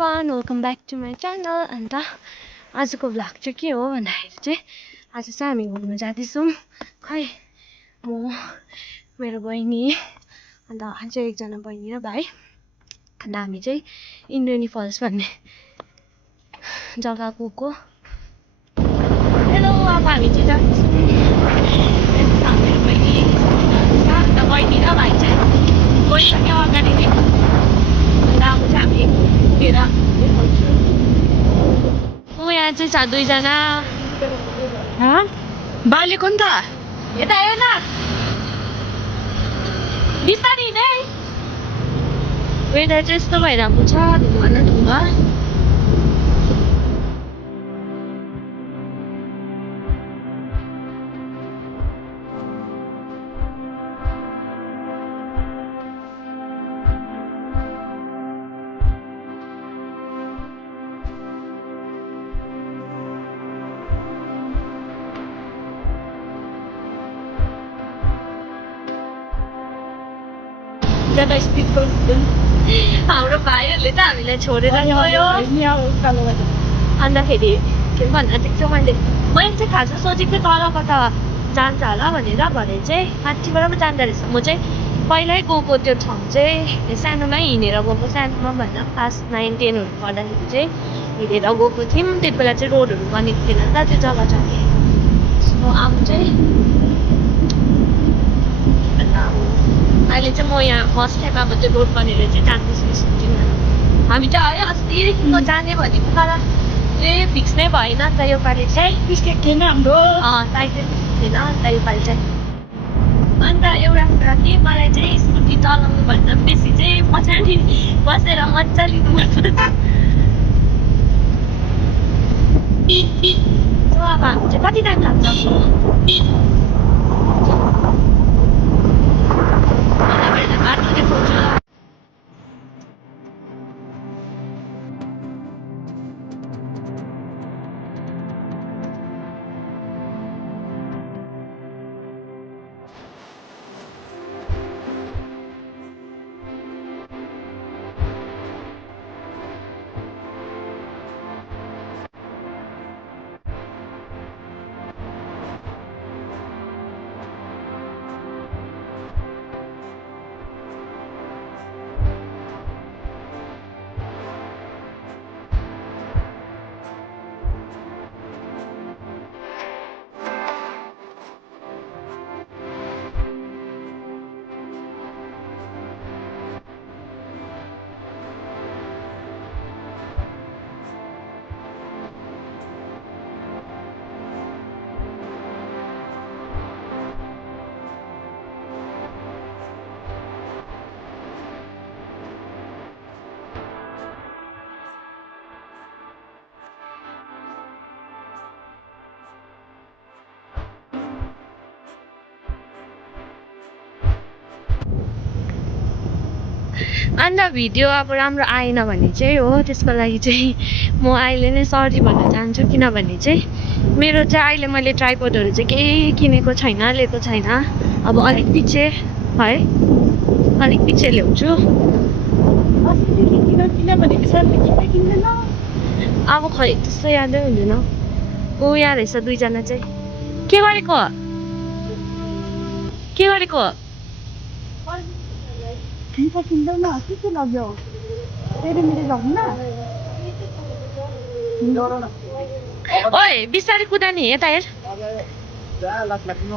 everyone, welcome back to my channel. अन्त आजको vlog चाहिँ के हो भन्दाखेरि चाहिँ आज चाहिँ हामी घुम्न जाँदैछौँ। खै म मेरो बहिनी अन्त अझै एकजना बहिनी र भाइ अन्त हामी चाहिँ इन्द्रेणी फल्स भन्ने जग्गा गएको। हेलो, अब हामी चाहिँ जाँदैछौँ। बहिनी र भाइ चाहिँ गइसक्यो अगाडि नै। अब चाहिँ हामी पुगेर देखाउँछु। यहाँ चाहिँ छ दुईजना। बालेको नि त। यता हेर न, बिस्तारै हिँड है। वेदर चाहिँ यस्तो भइरहेको छ, धुम्म न धुम्म। ज्यादा स्पिडको हाम्रो भाइहरूले चाहिँ हामीलाई छोडेर गयो। अन्तखेरि के भन्न दिएको मैले चाहिँ खास सोचेको थिएँ तल कता जान्छ होला भनेर, भरे चाहिँ माथिबाट पो जाँदो रहेछ। म चाहिँ पहिल्यै गएको त्यो ठाउँ चाहिँ सानोमै हिँडेर गएको। सानोमा भन्दा क्लास 9, 10हरू पढ्दाखेरि चाहिँ हिँडेर गएको थियौँ। त्यति बेला चाहिँ रोडहरू बनेको थिएन नि त त्यो जग्गा चाहिँ। अब चाहिँ अहिले चाहिँ म यहाँ फर्स्ट टाइम अब त्यो रोड बनेर चाहिँ जाँदैछु स्कुटीमा। हामी चाहिँ है अस्तिदेखिको जाने भनेको, तर फिक्स नै भएन नि त योपालि चाहिँ। बिस्केट थिएन हाम्रो, साइकल थिएन अन्त योपालि चाहिँ। अन्त एउटा कुरा के, मलाई चाहिँ स्कुटी चलाउनु भन्दा बेसी चाहिँ पछाडि बसेर मजा लिनु मनपर्छ। अब हामी चाहिँ कति टाइम लाग्छ? बाटो देखाउँछु। अन्त भिडियो अब राम्रो आएन भने चाहिँ हो, त्यसको लागि चाहिँ म अहिले नै सरी भन्न चाहन्छु। किनभने चाहिँ मेरो चाहिँ अहिले मैले ट्राइपोडहरू चाहिँ केही किनेको छैन, लिएको छैन। अब अलिक पछि है, अलिक पछि ल्याउँछु। अब खै त्यस्तो यादै हुँदैन। ऊ यहाँ रहेछ दुईजना चाहिँ। के गरेको के गरेको? ओइ बिस्तारै कुदा नि, यता हेर।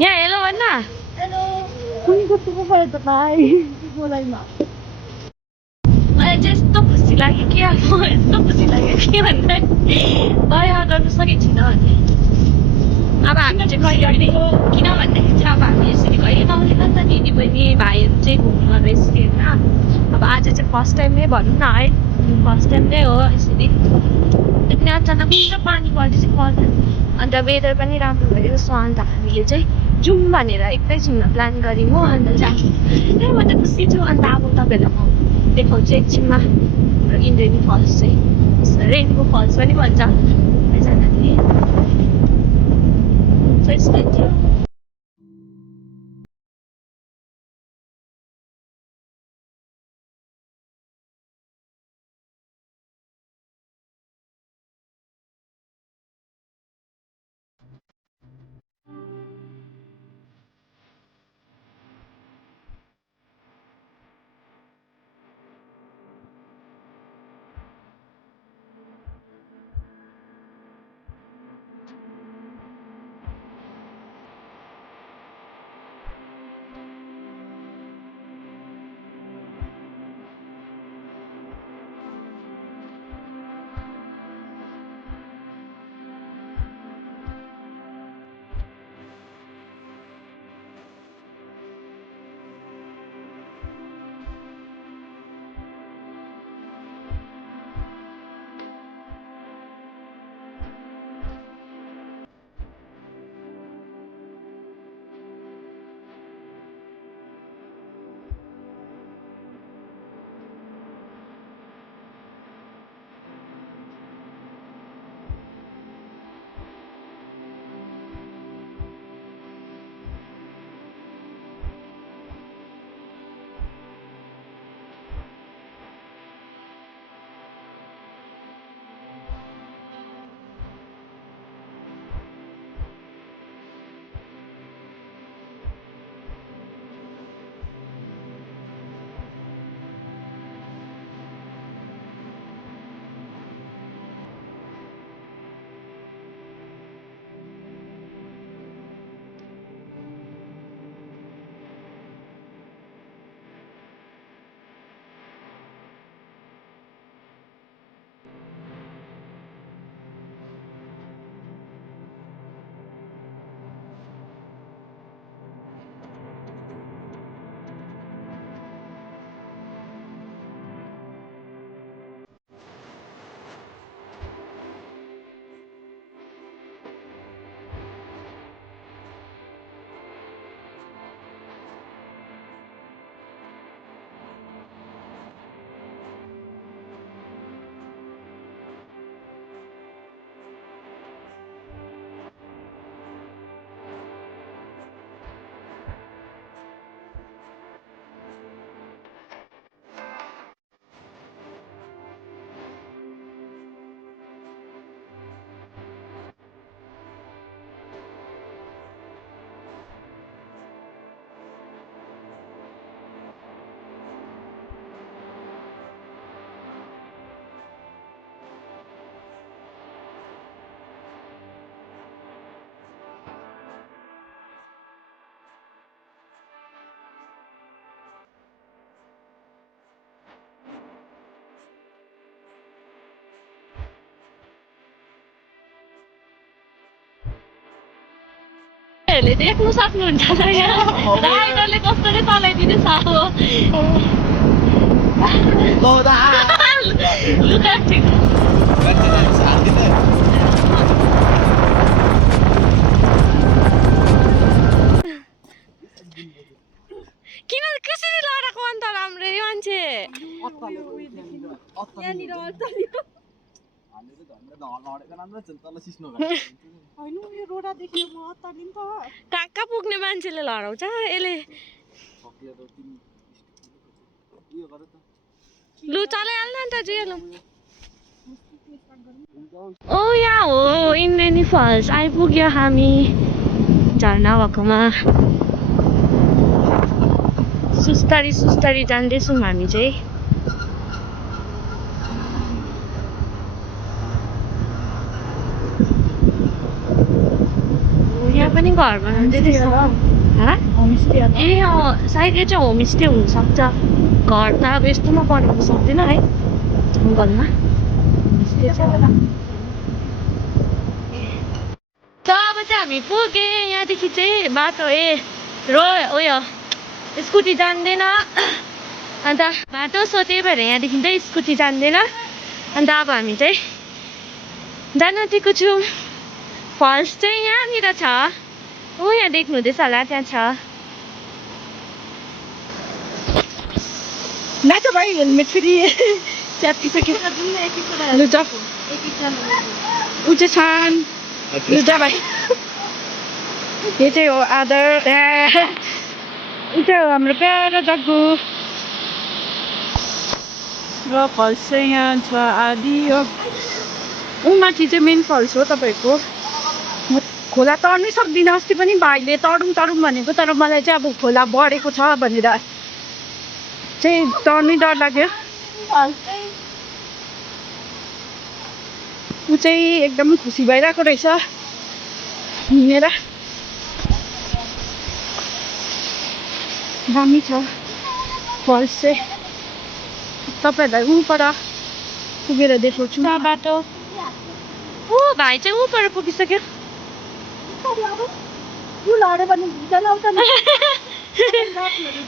यहाँ हेलो भन्न। मलाई चाहिँ यस्तो खुसी लाग्यो कि, अब यस्तो खुसी लाग्यो के भन्दा दया गर्नु सकेको छैन भने। अब हामी चाहिँ कहिले अहिले, किन भन्दाखेरि चाहिँ अब हामी यसरी कहिले नआउँदैन नि त, दिदी बहिनी भाइहरू चाहिँ घुम्नु रहेछ होइन। अब आज चाहिँ फर्स्ट टाइम नै भनौँ न है, फर्स्ट टाइम नै हो यसरी। त्यति अचानक पुरा पानी परेपछि पर्दैन, अन्त वेदर पनि राम्रो भयो। सो अन्त हामीले चाहिँ जाउँ भनेर एकैछिनमा प्लान गऱ्यौँ हो। अन्त चाहिँ म त खुसी छु। अन्त अब तपाईँहरूलाई म देखाउँछु एकछिनमा इन्द्रेणी फल्स चाहिँ। रेनबो फल्स पनि भन्छ सबैजनाले। तपाईँहरूले देख्नु सक्नुहुन्छ होला यहाँ राइडरले कस्तोले चलाइदिँदैछ अब लुगा किन कसरी लडेको अन्त राम्रो मान्छे कहाँ कहाँ पुग्ने मान्छेले लडाउँछ यसले लु चलाइहाल्नु नि त जुयालु ओ यहाँ हो इन्द्रेणी फल्स आइपुग्यो हामी झरना भएकोमा सुस्तारी सुस्तारी जाँदैछौँ हामी चाहिँ यहाँ पनि घर बनाउँदैछ ए सायद यो चाहिँ होमस्टे हुनसक्छ घर त अब यस्तोमा बनाउनु सक्दैन है जङ्गलमा होमस्टे छ होला त अब चाहिँ हामी पुगे यहाँदेखि चाहिँ बाटो उयो स्कुटी जान्दैन अन्त बाटो सोधे भएर यहाँदेखि चाहिँ स्कुटी जान्दैन अन्त अब हामी चाहिँ जान आँटेको छौँ फल्स चाहिँ यहाँनिर छ ओ यहाँ देख्नु हुँदैछ होला त्यहाँ छ नाच भाइ हेलमेट फेरि च्यातिसक्यो लु जा ऊ चाहिँ सान लु जा भाइ यो चाहिँ हो आदर ऊ चाहिँ हो हाम्रो प्यारो जग्गु र फल्स चाहिँ यहाँ छ आदि हो ऊ माथि चाहिँ मेन फल्स हो तपाईँको खोला तर्नै सक्दिनँ अस्ति पनि भाइले तरौँ तरौँ भनेको तर मलाई चाहिँ अब खोला बढेको छ भनेर चाहिँ तर्नै डर लाग्यो ऊ चाहिँ एकदमै खुसी भइरहेको रहेछ हिँडेर दामी छ फल्स चाहिँ तपाईँहरूलाई ऊ पर पुगेर देखाउँछु बाटो ओ भाइ चाहिँ ऊ पर पुगिसक्यो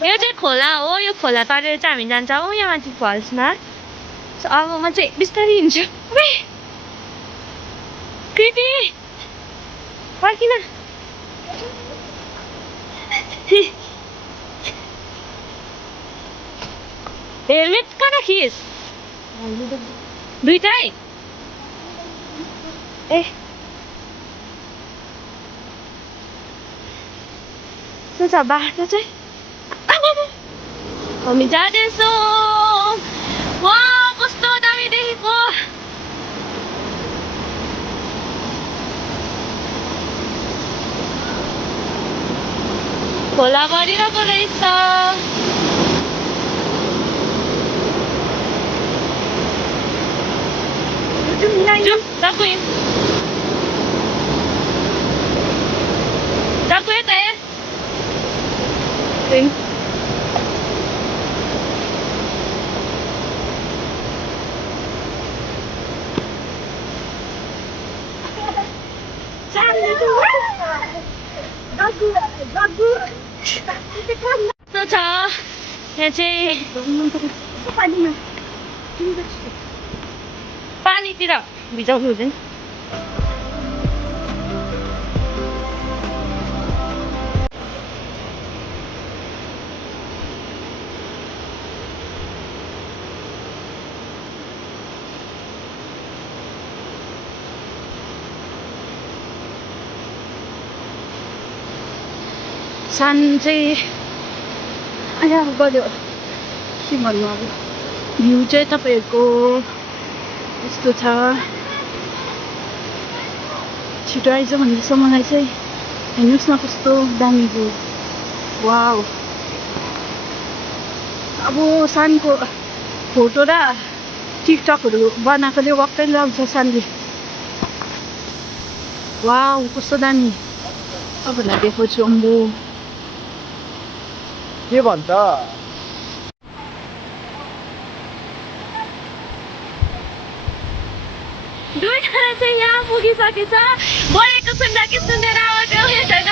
यो चाहिँ खोला हो यो खोला तरेर चाहिँ हामी जान्छ हो यहाँ माथि फल्समा अब म चाहिँ बिस्तारै हिँड्छु कृति फर्किन हेलमेट कहाँ राखिस् दुइटै ए त्यो छ बाटो चाहिँ हामी जाँदैछौँ वा कस्तो दामी देखेको खोला बढिरहेको रहेछ Daku yata eh. So छ यहाँ चाहिँ पानीतिर भिजाउनु हुँदैन सान चाहिँ आया गऱ्यो के भन्नु अब भ्यू चाहिँ तपाईँहरूको यस्तो छ छिटो आइज भन्दैछ मलाई चाहिँ हेर्नुहोस् न कस्तो दामी भ्यू वाउ अब सानको फोटो र टिकटकहरू बनाएकोले वाक्कै लाउँछ सानले वाउ कस्तो दामी तपाईँलाई देखाउँछु अम्बो के भन्छ दुईजना चाहिँ यहाँ पुगिसकेछ बोलेको सुन्दा कि सुनेर आउँथ्यो छैन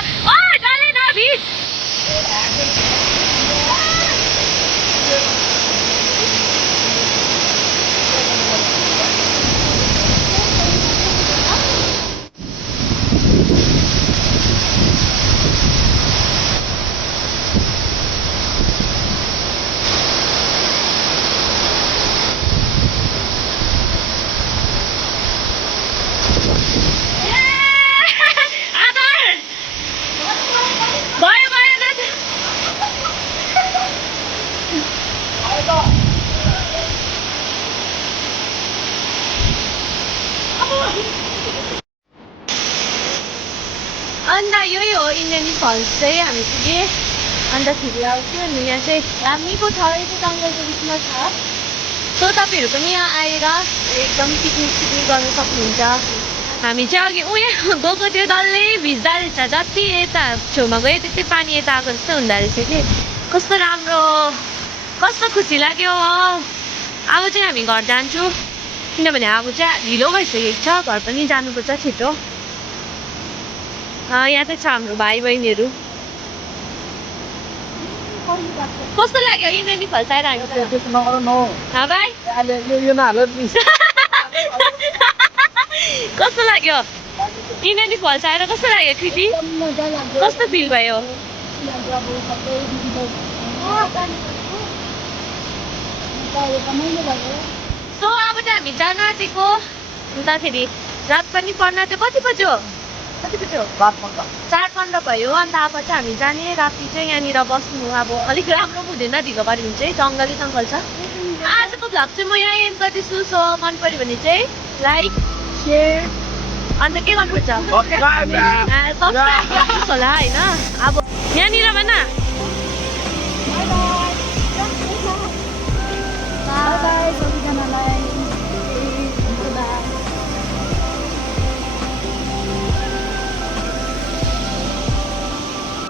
अन्त यही हो इन्डियन फल्स चाहिँ हामी पुगेँ अन्तखेरि अब के भन्नु यहाँ चाहिँ दामीको छ चाहिँ जङ्गलको बिचमा छ सो तपाईँहरू पनि यहाँ आएर एकदम पिकनिक गर्न सक्नुहुन्छ हामी चाहिँ अघि उयो गएको थियो डल्लै भिज्दा रहेछ जति यता छेउमा गयो त्यति पानी यता आएको जस्तो हुँदो रहेछ कि कस्तो राम्रो कस्तो खुसी लाग्यो अब चाहिँ हामी घर जान्छौँ किनभने अब चाहिँ ढिलो भइसकेको छ घर पनि जानुपर्छ छिटो यहाँ चाहिँ छ हाम्रो भाइ बहिनीहरू कस्तो लाग्यो इन्द्रेणी फल्स आएर हामी भाइ कस्तो लाग्यो इन्द्रेणी फल्स आएर कस्तो लाग्यो कृति कस्तो फिल भयो सो अब चाहिँ हामी जान आँटेको अन्तखेरि रात पनि पर्न चाहिँ कति बज्यो 4:15 भयो अन्त अब चाहिँ हामी जाने राति चाहिँ यहाँनिर बस्नु अब अलिक राम्रो हुँदैन ढिलो गऱ्यो भने चाहिँ जङ्गल छ आजको भ्लग चाहिँ म यहाँ एन्ड गर्दैछु सो मन पऱ्यो भने चाहिँ लाइक सेयर अन्त के गर्नुपर्छ सब्सक्राइब गर्नुहोस् होला होइन अब यहाँनिर